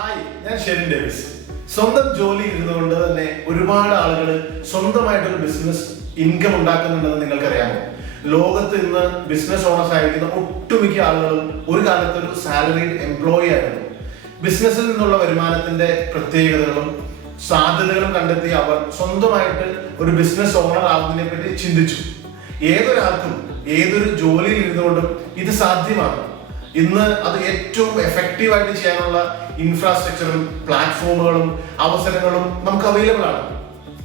Hi, ഞാൻ Sherin Davis. സ്വന്തം ജോലി ഇരുന്നുകൊണ്ട് തന്നെ ഒരുപാട് ആളുകൾ സ്വന്തമായിട്ടൊരു ബിസിനസ് ഇൻകം ഉണ്ടാക്കുന്നുണ്ടെന്ന് നിങ്ങൾക്കറിയാമോ? ലോകത്ത് ഇന്ന് ബിസിനസ് ഓണേഴ്സ് ആയിരിക്കുന്ന ഒട്ടുമിക്ക ആളുകളും ഒരു കാലത്ത് ഒരു സാലറീഡ് എംപ്ലോയി ആയിരുന്നു. ബിസിനസ്സിൽ നിന്നുള്ള വരുമാനത്തിന്റെ പ്രത്യേകതകളും സാധ്യതകളും കണ്ടെത്തി അവർ സ്വന്തമായിട്ട് ഒരു ബിസിനസ് ഓണർ ആകുന്നതിനെ പറ്റി ചിന്തിച്ചു. ഏതൊരാൾക്കും ഏതൊരു ജോലിയിൽ ഇരുന്നുകൊണ്ടും ഇത് സാധ്യമാണ്. ഇന്ന് അത് ഏറ്റവും എഫക്റ്റീവായിട്ട് ചെയ്യാനുള്ള ഇൻഫ്രാസ്ട്രക്ചറും പ്ലാറ്റ്ഫോമുകളും അവസരങ്ങളും നമുക്ക് അവൈലബിൾ ആണ്.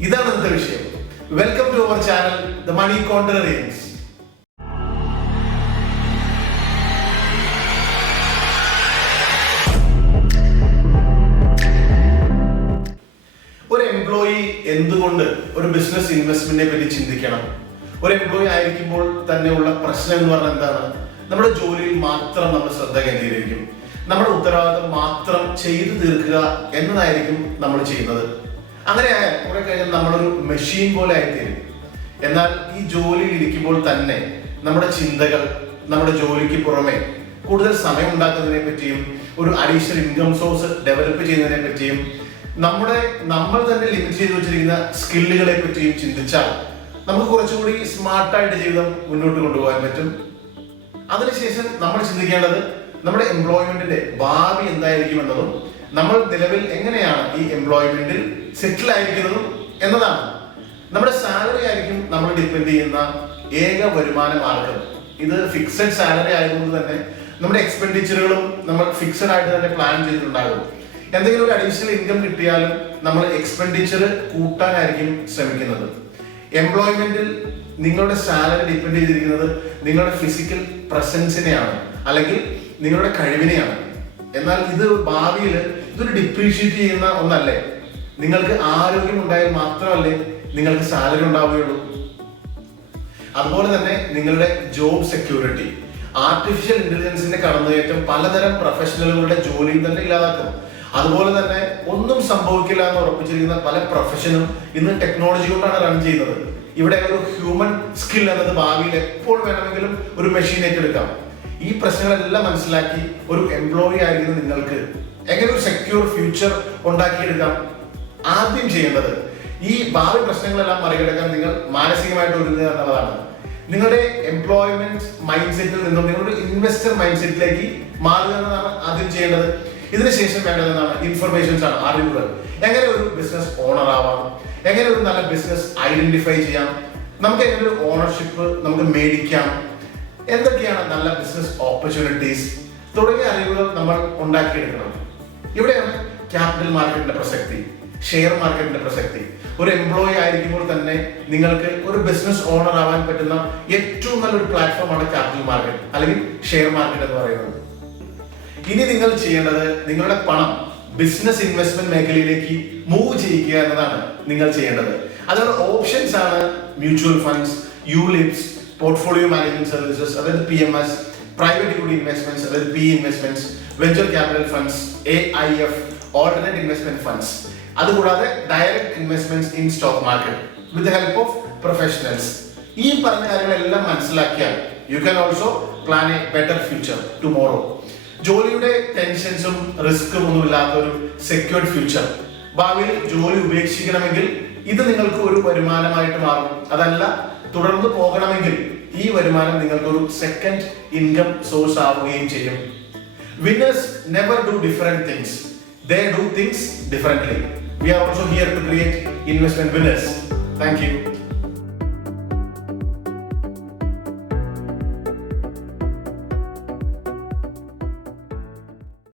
ഇതാണ് ഇന്നത്തെ വിഷയം. Welcome to our channel the money contrarians. ഒരു എംപ്ലോയി എന്തുകൊണ്ട് ഒരു ബിസിനസ് ഇൻവെസ്റ്റ്മെന്റിനെ പറ്റി ചിന്തിക്കണം? ഒരു എംപ്ലോയി ആയിരിക്കുമ്പോൾ തന്നെയുള്ള പ്രശ്നം എന്ന് പറഞ്ഞാൽ എന്താണ്? നമ്മുടെ ജോലിയിൽ മാത്രം നമ്മൾ ശ്രദ്ധ കേന്ദ്രീകരിക്കും. നമ്മുടെ ഉത്തരവാദിത്തം മാത്രം ചെയ്തു തീർക്കുക എന്നതായിരിക്കും നമ്മൾ ചെയ്യുന്നത്. അങ്ങനെ കുറെ കഴിഞ്ഞാൽ നമ്മളൊരു മെഷീൻ പോലെ ആയിത്തീരും. എന്നാൽ ഈ ജോലിയിൽ ഇരിക്കുമ്പോൾ തന്നെ നമ്മുടെ ചിന്തകൾ നമ്മുടെ ജോലിക്ക് പുറമെ കൂടുതൽ സമയം ഉണ്ടാക്കുന്നതിനെ പറ്റിയും ഒരു അഡീഷണൽ ഇൻകം സോഴ്സ് ഡെവലപ്പ് ചെയ്യുന്നതിനെ പറ്റിയും നമ്മൾ തന്നെ ലിമിറ്റ് ചെയ്ത് വെച്ചിരിക്കുന്ന സ്കില്ലുകളെ പറ്റിയും ചിന്തിച്ചാൽ നമുക്ക് കുറച്ചുകൂടി സ്മാർട്ടായിട്ട് ജീവിതം മുന്നോട്ട് കൊണ്ടുപോകാൻ പറ്റും. അതിനുശേഷം നമ്മൾ ചിന്തിക്കേണ്ടത് നമ്മുടെ എംപ്ലോയ്മെന്റിന്റെ ഭാവി എന്തായിരിക്കും എന്നതും നമ്മൾ നിലവിൽ എങ്ങനെയാണ് ഈ എംപ്ലോയ്മെന്റിൽ സെറ്റിൽ ആയിരിക്കുന്നതും എന്നതാണ്. നമ്മുടെ സാലറി ആയിരിക്കും നമ്മൾ ഡിപ്പെൻഡ് ചെയ്യുന്ന ഏക വരുമാന മാർഗം. ഇത് ഫിക്സഡ് സാലറി ആയതുകൊണ്ട് തന്നെ നമ്മുടെ എക്സ്പെൻഡിച്ചറുകളും നമ്മൾ ഫിക്സഡ് ആയിട്ട് തന്നെ പ്ലാൻ ചെയ്തിട്ടുണ്ടാകും. എന്തെങ്കിലും ഒരു അഡീഷണൽ ഇൻകം കിട്ടിയാലും നമ്മൾ എക്സ്പെൻഡിച്ചർ കൂട്ടാനായിരിക്കും ശ്രമിക്കുന്നത്. എംപ്ലോയ്മെന്റിൽ നിങ്ങളുടെ സാലറി ഡിപ്പെൻഡ് ചെയ്തിരിക്കുന്നത് നിങ്ങളുടെ ഫിസിക്കൽ പ്രസൻസിനെയാണ്, അല്ലെങ്കിൽ നിങ്ങളുടെ കഴിവിനെയാണ്. എന്നാൽ ഇത് ഭാവിയിൽ ഇതൊരു ഡിപ്രീഷിയേറ്റ് ചെയ്യുന്ന ഒന്നല്ലേ. നിങ്ങൾക്ക് ആരോഗ്യം ഉണ്ടായാൽ മാത്രമല്ലേ നിങ്ങൾക്ക് സാലറി ഉണ്ടാവുകയുള്ളൂ. അതുപോലെ തന്നെ നിങ്ങളുടെ ജോബ് സെക്യൂരിറ്റി, ആർട്ടിഫിഷ്യൽ ഇന്റലിജൻസിന്റെ കടന്നുകയറ്റം പലതരം പ്രൊഫഷണലുകളുടെ ജോലിയും തന്നെ ഇല്ലാതാക്കും. അതുപോലെ തന്നെ ഒന്നും സംഭവിക്കില്ല എന്ന് ഉറപ്പിച്ചിരിക്കുന്ന പല പ്രൊഫഷനും ഇന്ന് ടെക്നോളജി കൊണ്ടാണ് റൺ ചെയ്യുന്നത്. ഇവിടെ ഒരു ഹ്യൂമൻ സ്കിൽ എന്നത് ഭാവിയിൽ എപ്പോൾ വേണമെങ്കിലും ഒരു മെഷീൻ ഏറ്റെടുക്കാം. ഈ പ്രശ്നങ്ങളെല്ലാം മനസ്സിലാക്കി ഒരു എംപ്ലോയി ആയിരിക്കുന്ന നിങ്ങൾക്ക് എങ്ങനെ ഒരു സെക്യൂർ ഫ്യൂച്ചർ ഉണ്ടാക്കിയെടുക്കാം? ആദ്യം ചെയ്യേണ്ടത് ഈ ഭാവി പ്രശ്നങ്ങളെല്ലാം മറികടക്കാൻ നിങ്ങൾ മാനസികമായിട്ട് ഒരുങ്ങുക എന്നുള്ളതാണ്. നിങ്ങളുടെ എംപ്ലോയ്മെന്റ് മൈൻഡ് സെറ്റിൽ നിന്നും നിങ്ങളുടെ ഇൻവെസ്റ്റർ മൈൻഡ് സെറ്റിലേക്ക് മാറുക എന്നതാണ് ആദ്യം ചെയ്യേണ്ടത്. ഇതിനുശേഷം വേണ്ടതെന്നാണ് ഇൻഫർമേഷൻസ് ആണ്, അറിവുകൾ. എങ്ങനെ ഒരു ബിസിനസ് ഓണർ ആവാം, എങ്ങനെ ഒരു നല്ല ബിസിനസ് ഐഡന്റിഫൈ ചെയ്യാം, നമുക്ക് എങ്ങനെ ഒരു ഓണർഷിപ്പ് നമുക്ക് മേടിക്കാം, എന്തൊക്കെയാണ് നല്ല ബിസിനസ് ഓപ്പർച്യൂണിറ്റീസ് തുടങ്ങിയ അറിവുകൾ നമ്മൾ ഉണ്ടാക്കിയെടുക്കണം. ഇവിടെയാണ് ക്യാപിറ്റൽ മാർക്കറ്റിന്റെ പ്രസക്തി, ഷെയർ മാർക്കറ്റിന്റെ പ്രസക്തി. ഒരു എംപ്ലോയി ആയിരിക്കുമ്പോൾ തന്നെ നിങ്ങൾക്ക് ഒരു ബിസിനസ് ഓണർ ആവാൻ പറ്റുന്ന ഏറ്റവും നല്ലൊരു പ്ലാറ്റ്ഫോമാണ് ക്യാപിറ്റൽ മാർക്കറ്റ് അല്ലെങ്കിൽ ഷെയർ മാർക്കറ്റ് എന്ന് പറയുന്നത്. ഇനി നിങ്ങൾ ചെയ്യേണ്ടത് നിങ്ങളുടെ പണം ബിസിനസ് ഇൻവെസ്റ്റ്മെന്റ് മേഖലയിലേക്ക് മൂവ് ചെയ്യിക്കുക എന്നതാണ് നിങ്ങൾ ചെയ്യേണ്ടത്. അതിനുള്ള ഓപ്ഷൻസ് ആണ് mutual funds, ULIPs, portfolio management services അതായത് PMS, പ്രൈവറ്റ് ഇക്വിറ്റി ഇൻവെസ്റ്റ്മെന്റ്സ് അതായത് PE investments, venture capital funds, AIF, alternate investment funds. അതുകൂടാതെ direct investments in stock market with the help of professionals. ഈ പറഞ്ഞ കാര്യങ്ങളെല്ലാം മനസ്സിലാക്കിയാൽ you can also plan a better future tomorrow. ജോലിയുടെ ടെൻഷൻസും റിസ്ക്കും ഒന്നുമില്ലാത്ത ഒരു സെക്യൂർഡ് ഫ്യൂച്ചർ. ഭാവിയിൽ ജോലി ഉപേക്ഷിക്കണമെങ്കിൽ ഇത് നിങ്ങൾക്ക് ഒരു വരുമാനമായിട്ട് മാറും. അതല്ല തുടർന്ന് പോകണമെങ്കിൽ ഈ വരുമാനം നിങ്ങൾക്ക് ഒരു സെക്കൻഡ് ഇൻകം സോഴ്സ് ആവുകയും ചെയ്യും. Winners never do different things, they do things differently. We are also here to create investment winners. Thank you.